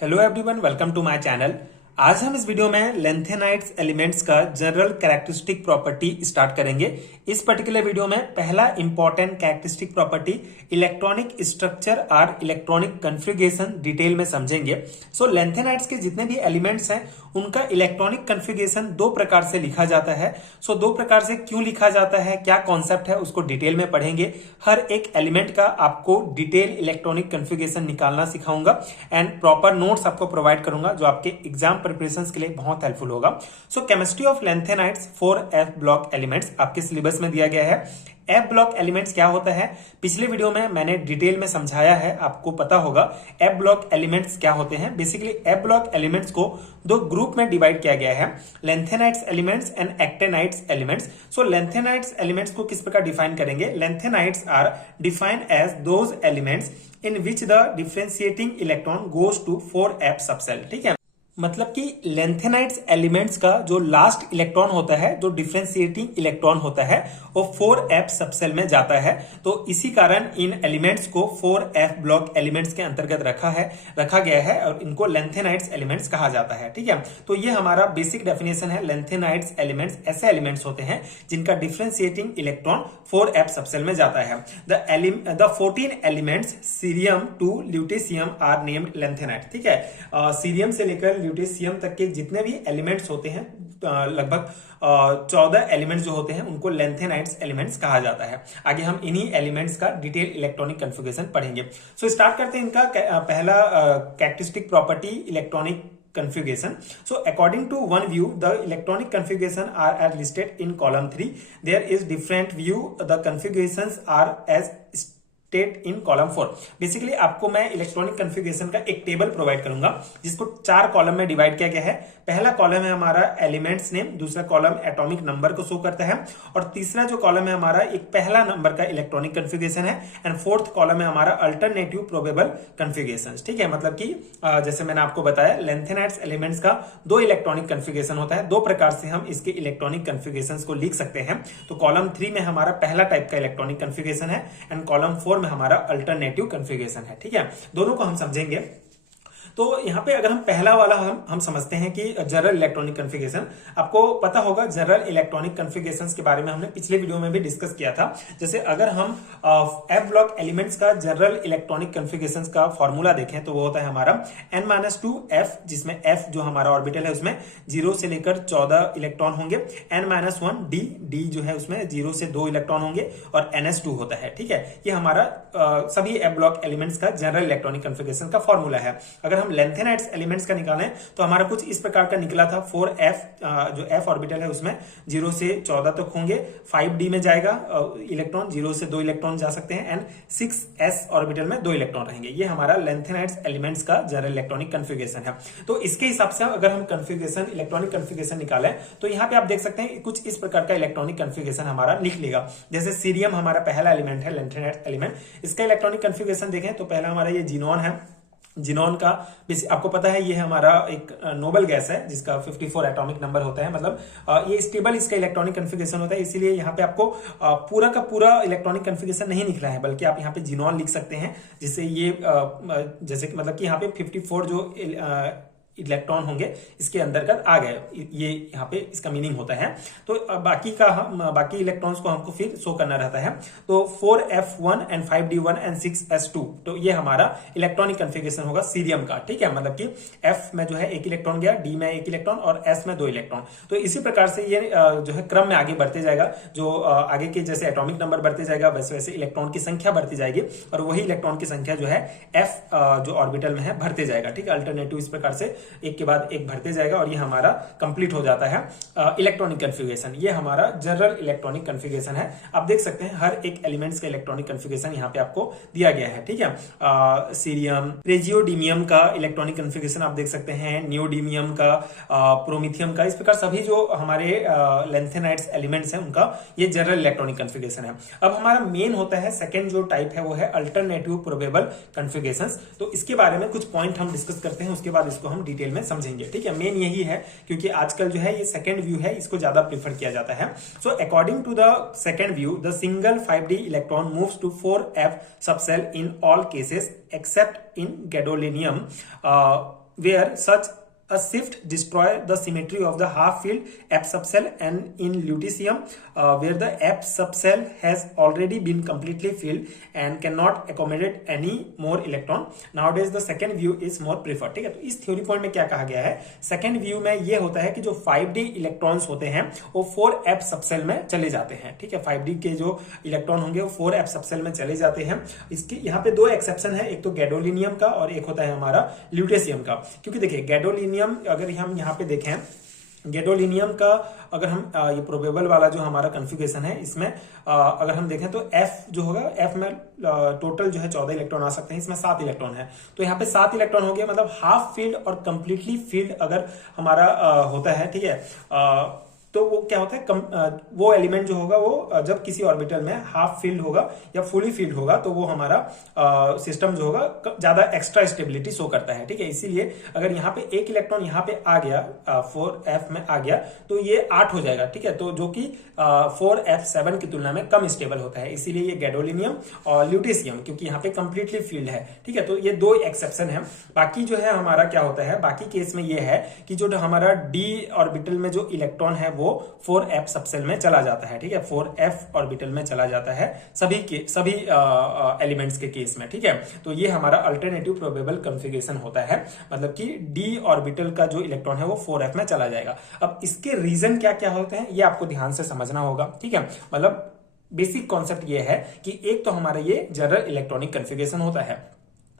Hello everyone, welcome to my channel. आज हम इस वीडियो में लेंथेनाइट्स एलिमेंट्स का जनरल कैरेक्टरिस्टिक प्रॉपर्टी स्टार्ट करेंगे। इस पर्टिकुलर वीडियो में पहला important characteristic property electronic structure और इलेक्ट्रॉनिक कॉन्फ़िगरेशन डिटेल में समझेंगे। सो लेंथेनाइट्स के जितने भी एलिमेंट्स हैं उनका इलेक्ट्रॉनिक कॉन्फ़िगरेशन दो प्रकार से लिखा जाता है। सो दो प्रकार से क्यों लिखा जाता है, क्या कॉन्सेप्ट है, उसको डिटेल में पढ़ेंगे। हर एक एलिमेंट का आपको डिटेल इलेक्ट्रॉनिक कॉन्फ़िगरेशन निकालना सिखाऊंगा एंड प्रॉपर नोट्स आपको प्रोवाइड करूंगा जो आपके एग्जाम प्रिपरेशंस के लिए बहुत हेल्पफुल होगा। So chemistry of lanthanides 4f block elements आपके सिलेबस में दिया गया है। एफ ब्लॉक एलिमेंट्स क्या होता है, पिछले वीडियो में मैंने डिटेल में समझाया है, आपको पता होगा एफ ब्लॉक एलिमेंट्स क्या होते हैं। बेसिकली एफ ब्लॉक एलिमेंट्स को दो ग्रुप में डिवाइड किया गया है, lanthanides elements and actinides elements. So lanthanides elements को किस प्रकार डिफाइन करेंगे, lanthanides are defined as those elements in which the differentiating electron goes to 4f subshell. ठीक है, मतलब कि लेंथेनाइट्स एलिमेंट्स का जो लास्ट इलेक्ट्रॉन होता है, जो डिफरेंशिएटिंग इलेक्ट्रॉन होता है, वो 4f सबसेल में जाता है। तो इसी कारण इन एलिमेंट्स को 4f ब्लॉक एलिमेंट्स के अंतर्गत रखा गया है और इनको लेंथेनाइट्स एलिमेंट्स कहा जाता है। ठीक है, तो ये हमारा बेसिक डेफिनेशन है। लेंथेनाइट्स एलिमेंट्स ऐसे एलिमेंट्स होते हैं जिनका डिफरेंशिएटिंग इलेक्ट्रॉन 4f सबसेल में जाता है। The 14 elements cerium to lutetium are named lanthanide. ठीक है, सीरियम से लेकर ल्यूटेशियम तक के जितने भी एलिमेंट्स होते हैं, लगभग 14 एलिमेंट्स जो होते हैं उनको लेंथेनाइट्स एलिमेंट्स कहा जाता है। आगे हम इन्हीं एलिमेंट्स का डिटेल इलेक्ट्रॉनिक कॉन्फ़िगरेशन पढ़ेंगे। सो स्टार्ट करते हैं इनका पहला characteristic property electronic configuration. So according to one view, the electronic configuration are as listed in column 3. There is different view, the configurations are as state in column 4। Basically आपको मैं electronic configuration का एक table provide करूंगा जिसको 4 column में divide किया गया है। पहला कॉलम है हमारा एलिमेंट्स नेम, दूसरा कॉलम एटॉमिक नंबर को शो करता है और तीसरा जो कॉलम है हमारा एक पहला नंबर का इलेक्ट्रॉनिक कॉन्फ़िगरेशन है एंड फोर्थ कॉलम है हमारा अल्टरनेटिव प्रोबेबल कॉन्फ़िगरेशन। ठीक है, मतलब कि जैसे मैंने आपको बताया लेंथेनाइट्स एलिमेंट्स का दो इलेक्ट्रॉनिक कॉन्फ़िगरेशन होता है, दो प्रकार से हम इसके इलेक्ट्रॉनिक कॉन्फ़िगरेशंस को लिख सकते हैं। तो कॉलम 3 में हमारा पहला टाइप का इलेक्ट्रॉनिक कॉन्फ़िगरेशन है एंड कॉलम 4 में हमारा अल्टरनेटिव कॉन्फ़िगरेशन है। ठीक है, दोनों को हम समझेंगे। तो यहाँ पे अगर हम पहला वाला हम समझते हैं कि जनरल इलेक्ट्रॉनिक कॉन्फ़िगरेशन, आपको पता होगा जनरल इलेक्ट्रॉनिक कॉन्फ़िगरेशंस के बारे में हमने पिछले वीडियो में भी डिस्कस किया था। जैसे अगर हम एफ ब्लॉक एलिमेंट्स का जनरल इलेक्ट्रॉनिक कॉन्फ़िगरेशंस का फॉर्मूला देखें तो वो होता है हमारा n-2f, जिसमें f जो हमारा ऑर्बिटल है उसमें 0 से लेकर 14 इलेक्ट्रॉन होंगे, n-1 d जो है उसमें 0 से 2 इलेक्ट्रॉन होंगे और ns2 होता है। ठीक है, ये हमारा सभी एफ ब्लॉक एलिमेंट्स का जनरल इलेक्ट्रॉनिक कॉन्फ़िगरेशन का फॉर्मूला है। अगर हम लेंथेनाइट्स एलिमेंट्स का निकालें तो हमारा कुछ इस प्रकार का निकला था। 4f जो f ऑर्बिटल है उसमें 0 से 14 तक होंगे, 5d में जाएगा इलेक्ट्रॉन, 0 से 2 इलेक्ट्रॉन जा सकते हैं एंड 6s ऑर्बिटल में 2 इलेक्ट्रॉन रहेंगे। ये हमारा लेंथेनाइट्स एलिमेंट्स का जनरल इलेक्ट्रॉनिक कॉन्फ़िगरेशन है। तो इसके हिसाब से अगर हम कॉन्फ़िगरेशन इलेक्ट्रॉनिक कॉन्फ़िगरेशन निकालें तो यहाँ पे आप देख सकते हैं कुछ इस प्रकार का इलेक्ट्रॉनिक कॉन्फ़िगरेशन हमारा लिख लेगा। जैसे सीरियम हमारा पहला एलिमेंट है, लेंथेनाइट्स एलिमेंट, इसका इलेक्ट्रॉनिक कॉन्फ़िगरेशन देखें तो पहला हमारा ये जिनॉन है। जिनॉन का आपको पता है ये हमारा एक नोबल गैस है जिसका 54 एटॉमिक नंबर होता है, मतलब ये स्टेबल इसका इलेक्ट्रॉनिक कॉन्फ़िगरेशन होता है। इसीलिए यहाँ पे आपको पूरा का पूरा इलेक्ट्रॉनिक कॉन्फ़िगरेशन नहीं लिखना है, बल्कि आप यहाँ पे जिनॉन लिख सकते हैं, जिससे ये जैसे मतलब कि यहाँ पे 54 जो इलेक्ट्रॉन होंगे इसके अंतर्गत आ गए, ये यहाँ पे इसका मीनिंग होता है। तो बाकी इलेक्ट्रॉन्स को हमको फिर शो करना रहता है। तो 4f1 and 5d1 and 6s2, तो ये हमारा इलेक्ट्रॉनिक कॉन्फ़िगरेशन होगा सीरियम का। ठीक है, मतलब कि f में जो है 1 इलेक्ट्रॉन गया, d में 1 इलेक्ट्रॉन और s में 2 इलेक्ट्रॉन। तो इसी प्रकार से ये जो है क्रम में आगे बढ़ते जाएगा। जो आगे के जैसे एटॉमिक नंबर बढ़ते जाएगा वैसे वैसे इलेक्ट्रॉन की संख्या बढ़ती जाएगी और वही इलेक्ट्रॉन की संख्या जो है f जो ऑर्बिटल में है भरते जाएगा। ठीक है, अल्टरनेटिव इस प्रकार से एक के बाद एक भरते जाएगा और ये हमारा कंप्लीट हो जाता है इलेक्ट्रॉनिक कॉन्फ़िगरेशन। ये हमारा जनरल इलेक्ट्रॉनिक कॉन्फ़िगरेशन है। आप देख सकते हैं हर एक एलिमेंट्स का इलेक्ट्रॉनिक कॉन्फ़िगरेशन यहाँ पे आपको दिया गया है। ठीक है, सीरियम, रेजियोडीमियम का इलेक्ट्रॉनिक कॉन्फ़िगरेशन आप देख सकते हैं, नियोडीमियम का, प्रोमीथियम का, इस प्रकार सभी जो हमारे लेंथेनाइट्स एलिमेंट्स हैं उनका ये जनरल इलेक्ट्रॉनिक कॉन्फ़िगरेशन है। अब हमारा मेन होता है सेकेंड जो टाइप है वो है अल्टरनेटिव प्रोबेबल कॉन्फ़िगरेशंस। तो इसके बारे में कुछ पॉइंट हम डिस्कस करते हैं, उसके बाद इसको हम डिटेल में समझेंगे। ठीक है, मेन यही है क्योंकि आजकल जो है ये सेकंड व्यू है, इसको ज्यादा प्रीफर किया जाता है। So according to the second view, the single 5d electron moves to 4f subshell in all cases except in gadolinium where such a shift destroy the symmetry of the half filled F subshell, and in lutetium where the F subshell has already been completely filled and cannot accommodate any more electron. Nowadays the second view is more preferred. ठीक है, तो इस theory point में क्या कहा गया है, second view में ये होता है कि जो 5d इलेक्ट्रॉन्स होते हैं वो 4f सबसेल में चले जाते हैं। ठीक है, 5d के जो इलेक्ट्रॉन होंगे वो 4f सबसेल में चले जाते हैं। इसके यहाँ पे दो एक्सेप्शन है, एक तो गैडोलिनियम का और एक होता है हमारा ल्यूटेशियम का। क्योंकि देखिए गैडोलिनियम अगर हम यहाँ पे देखें, गैडोलिनियम का अगर हम ये प्रोबेबल वाला जो हमारा कॉन्फ़िगरेशन है इसमें अगर हम देखें तो F जो होगा, F में टोटल जो है 14 इलेक्ट्रॉन आ सकते हैं, इसमें 7 इलेक्ट्रॉन है। तो यहाँ पे 7 इलेक्ट्रॉन हो गए, मतलब हाफ फील्ड और कंप्लीटली फील्ड अगर हमारा होता है, ठीक है, तो वो क्या होता है, वो एलिमेंट जो होगा वो जब किसी ऑर्बिटल में हाफ फील्ड होगा या फुली फील्ड होगा तो वो हमारा सिस्टम जो होगा ज्यादा एक्स्ट्रा स्टेबिलिटी शो करता है। ठीक है, इसीलिए अगर यहाँ पे एक इलेक्ट्रॉन यहाँ पे आ गया 4f में आ गया तो ये 8 हो जाएगा। ठीक है, तो जो कि 4f7 की तुलना में कम स्टेबल होता है, इसीलिए ये गैडोलिनियम और ल्यूटेशियम, क्योंकि यहाँ पे कंप्लीटली फील्ड है। ठीक है, तो ये दो एक्सेप्शन है। बाकी जो है हमारा क्या होता है, बाकी केस में ये है कि जो हमारा d ऑर्बिटल में जो इलेक्ट्रॉन है वो 4f सबसेल में चला जाता है। ठीक है, 4f ऑर्बिटल में चला जाता है सभी एलिमेंट्स के केस में। ठीक है, तो ये हमारा अल्टरनेटिव प्रोबेबल कॉन्फ़िगरेशन होता है, मतलब कि d ऑर्बिटल का जो इलेक्ट्रॉन है वो 4f में चला जाएगा। अब इसके रीजन क्या क्या होते हैं ये आपको ध्यान से समझना होगा। ठीक है, मतलब बेसिक कॉन्सेप्ट ये है कि एक तो हमारा ये जनरल इलेक्ट्रॉनिक कॉन्फ़िगरेशन होता है,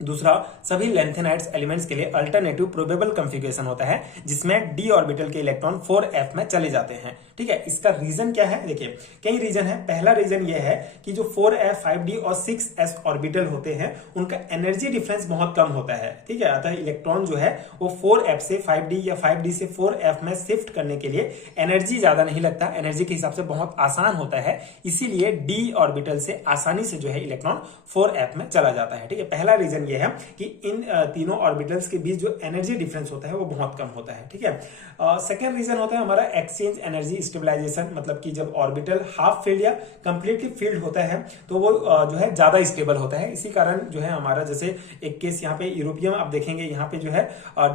दूसरा सभी लेंथेनाइड्स एलिमेंट्स के लिए अल्टरनेटिव प्रोबेबल कॉन्फ़िगरेशन होता है जिसमें d ऑर्बिटल के इलेक्ट्रॉन 4f में चले जाते हैं। ठीक है, इसका रीजन क्या है, देखिए कई रीजन है। पहला रीजन ये है कि जो 4f 5d और 6s ऑर्बिटल होते हैं उनका एनर्जी डिफरेंस बहुत कम होता है। ठीक है, अतः इलेक्ट्रॉन जो है वो 4f से 5d या 5d से 4f में शिफ्ट करने के लिए एनर्जी ज्यादा नहीं लगता, एनर्जी के हिसाब से बहुत आसान होता है, इसीलिए d ऑर्बिटल से आसानी से जो है इलेक्ट्रॉन 4f में चला जाता है। ठीक है, पहला रीजन ये है कि इन तीनों ऑर्बिटल्स के बीच जो एनर्जी डिफरेंस होता है वो बहुत कम होता है। ठीक है, सेकंड रीजन होता है हमारा एक्सचेंज एनर्जी स्टेबलाइजेशन, मतलब कि जब ऑर्बिटल हाफ फील्ड या कंप्लीटली फील्ड होता है तो वो जो है ज्यादा स्टेबल होता है। इसी कारण जो है हमारा, जैसे एक केस यहाँ पे यूरोपियम आप देखेंगे, यहाँ पे जो है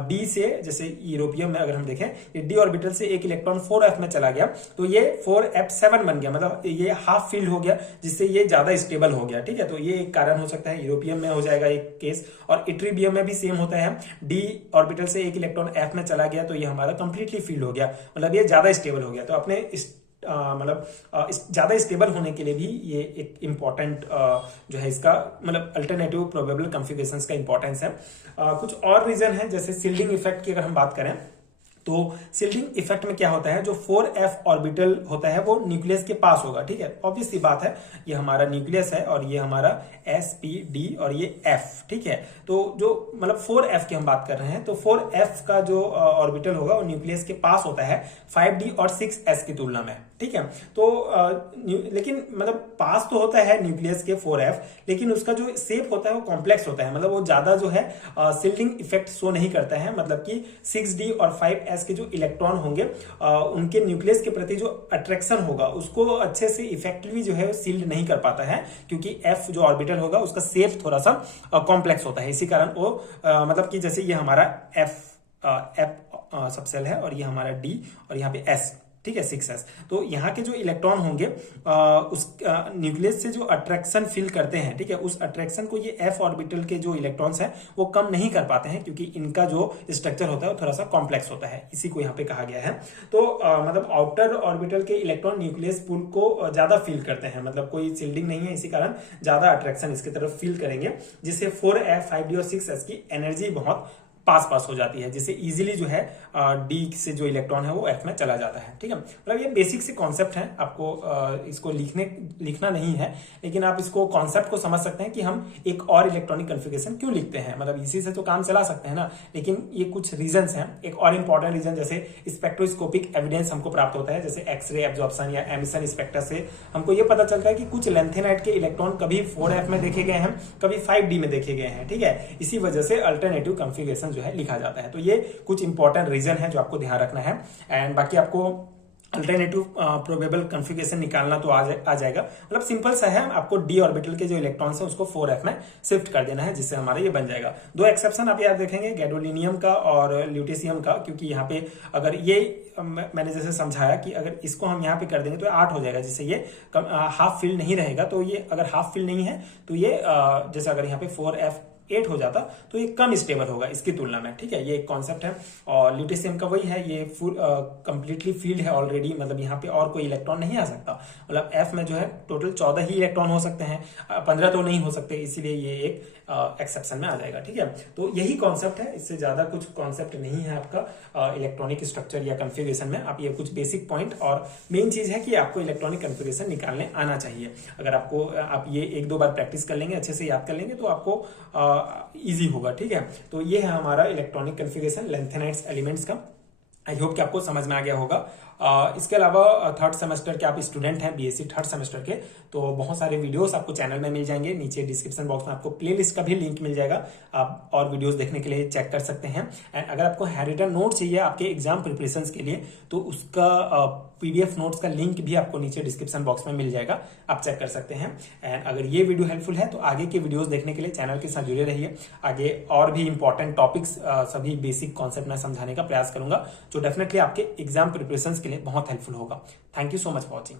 डी से, जैसे यूरोपियम में अगर हम देखें ये डी ऑर्बिटल से एक इलेक्ट्रॉन 4f में चला गया तो ये 4f7 बन गया, मतलब ये हाफ फील्ड हो गया जिससे ये ज्यादा स्टेबल हो गया। ठीक है, तो ये एक कारण हो सकता है, यूरोपियम में हो जाएगा एक केस, और इट्रीबियम में भी सेम होता है, डी ऑर्बिटल से एक इलेक्ट्रॉन f में चला गया तो ये हमारा कंप्लीटली फील्ड हो गया, मतलब ये ज्यादा स्टेबल हो गया। तो अपने मतलब ज्यादा स्टेबल होने के लिए भी ये एक इंपॉर्टेंट जो है इसका मतलब अल्टरनेटिव प्रोबेबल कॉन्फ़िगरेशंस का इंपॉर्टेंस है। कुछ और रीजन है, जैसे शिल्डिंग इफेक्ट की अगर हम बात करें तो शिल्डिंग इफेक्ट में क्या होता है, जो 4f ऑर्बिटल होता है वो न्यूक्लियस के पास होगा। ठीक है, ऑब्वियस सी बात है, ये हमारा न्यूक्लियस है और ये हमारा s p d और ये f। ठीक है, तो जो मतलब 4f की हम बात कर रहे हैं तो 4f का जो ऑर्बिटल होगा वो न्यूक्लियस के पास होता है 5d और 6s की तुलना में। ठीक है, तो लेकिन मतलब पास तो होता है न्यूक्लियस के 4f, लेकिन उसका जो शेप होता है वो कॉम्प्लेक्स होता है, मतलब वो ज्यादा जो है शिल्डिंग इफेक्ट शो नहीं करता है, मतलब कि 6d और 5s के जो इलेक्ट्रॉन होंगे उनके न्यूक्लियस के प्रति जो अट्रैक्शन होगा उसको अच्छे से इफेक्टिवली जो है सील्ड नहीं कर पाता है, क्योंकि f जो ऑर्बिटल होगा उसका शेप थोड़ा सा कॉम्प्लेक्स होता है। इसी कारण वो मतलब कि जैसे ये हमारा f सबसेल है और ये हमारा d और यहाँ पे s, ठीक है 6s, तो यहाँ के जो इलेक्ट्रॉन होंगे उस न्यूक्लियस से जो अट्रैक्शन फील करते हैं, ठीक है, उस अट्रैक्शन को ये f ऑर्बिटल के जो इलेक्ट्रॉन्स हैं वो कम नहीं कर पाते हैं, क्योंकि इनका जो स्ट्रक्चर होता है वो थोड़ा सा कॉम्प्लेक्स होता है, इसी को यहाँ पे कहा गया है। तो मतलब आउटर ऑर्बिटल के इलेक्ट्रॉन न्यूक्लियस पुल को ज्यादा फील करते हैं, मतलब कोई शिल्डिंग नहीं है, इसी कारण ज्यादा अट्रैक्शन इसकी तरफ फील करेंगे, जिससे 4f 5d और 6s की एनर्जी बहुत पास हो जाती है, जिससे इजीली जो है डी से जो इलेक्ट्रॉन है वो एफ में चला जाता है। ठीक है, मतलब ये बेसिक से कॉन्सेप्ट है, आपको इसको लिखना नहीं है, लेकिन आप इसको कॉन्सेप्ट को समझ सकते हैं कि हम एक और इलेक्ट्रॉनिक कॉन्फ़िगरेशन क्यों लिखते हैं, मतलब इसी से तो काम चला सकते हैं ना, लेकिन ये कुछ रीजंस हैं। एक और इंपॉर्टेंट रीजन, जैसे स्पेक्ट्रोस्कोपिक एविडेंस हमको प्राप्त होता है, जैसे एक्सरे एब्जॉर्प्शन या एमिशन स्पेक्टर से हमको ये पता चलता है कि कुछ लेंथेनाइट के इलेक्ट्रॉन कभी 4f में देखे गए हैं, कभी 5d में देखे गए हैं। ठीक है, इसी वजह से अल्टरनेटिव कॉन्फ़िगरेशन जो है लिखा जाता है। तो ये कुछ इंपॉर्टेंट रीजन है जो आपको ध्यान रखना है, एंड बाकी आपको अल्टरनेटिव प्रोबेबल कॉन्फ़िगरेशन निकालना तो आ जाएगा। मतलब सिंपल सा है, आपको डी ऑर्बिटल के जो इलेक्ट्रॉन्स है उसको 4f में शिफ्ट कर देना है, जिससे हमारा ये बन जाएगा। दो एक्सेप्शन आप याद रखेंगे, गैडोलिनियम का और ल्यूटेशियम का, क्योंकि यहाँ पे अगर ये मैंने जैसे समझाया कि अगर इसको हम यहाँ पे कर देंगे तो 8 हो जाएगा, जिससे ये हाफ फिल नहीं रहेगा। तो ये अगर हाफ फिल नहीं है तो ये जैसे अगर यहाँ पे 4f8 हो जाता तो ये कम स्टेबल होगा इसकी तुलना में, ठीक है। ये एक कॉन्सेप्ट है। और ल्यूटेशियम का वही है, ये फुल कंप्लीटली फील्ड है ऑलरेडी, मतलब यहाँ पे और कोई इलेक्ट्रॉन नहीं आ सकता। मतलब एफ में जो है टोटल 14 ही इलेक्ट्रॉन हो सकते हैं, 15 तो नहीं हो सकते, इसीलिए ये एक एक्सेप्शन में आ जाएगा, ठीक है। तो यही कॉन्सेप्ट है, इससे ज्यादा कुछ कॉन्सेप्ट नहीं है आपका इलेक्ट्रॉनिक स्ट्रक्चर या कॉन्फ़िगरेशन में। आप ये कुछ बेसिक पॉइंट, और मेन चीज है कि आपको इलेक्ट्रॉनिक कॉन्फ़िगरेशन निकालने आना चाहिए। अगर आप ये 1-2 बार प्रैक्टिस कर लेंगे, अच्छे से याद कर लेंगे, तो आपको इजी होगा, ठीक है। तो ये है हमारा इलेक्ट्रॉनिक कॉन्फ़िगरेशन लैंथेनाइड्स एलिमेंट्स का। आई होप कि आपको समझ में आ गया होगा। इसके अलावा थर्ड सेमेस्टर के आप स्टूडेंट हैं, बीएससी थर्ड सेमेस्टर के, तो बहुत सारे वीडियोस आपको चैनल में मिल जाएंगे। नीचे डिस्क्रिप्शन बॉक्स में आपको प्लेलिस्ट का भी लिंक मिल जाएगा, आप और वीडियोस देखने के लिए चेक कर सकते हैं। एंड अगर आपको हैंडरिटन नोट चाहिए आपके एग्जाम प्रिपरेशन के लिए, तो उसका पीडीएफ नोट्स का लिंक भी आपको नीचे डिस्क्रिप्शन बॉक्स में मिल जाएगा, आप चेक कर सकते हैं। एंड अगर ये वीडियो हेल्पफुल है तो आगे के वीडियोस देखने के लिए चैनल के साथ जुड़े रहिए। आगे और भी इंपॉर्टेंट टॉपिक्स, सभी बेसिक कॉन्सेप्ट मैं समझाने का प्रयास करूंगा, जो डेफिनेटली आपके एग्जाम प्रिपरेशन के लिए बहुत हेल्पफुल होगा। Thank you so much for watching.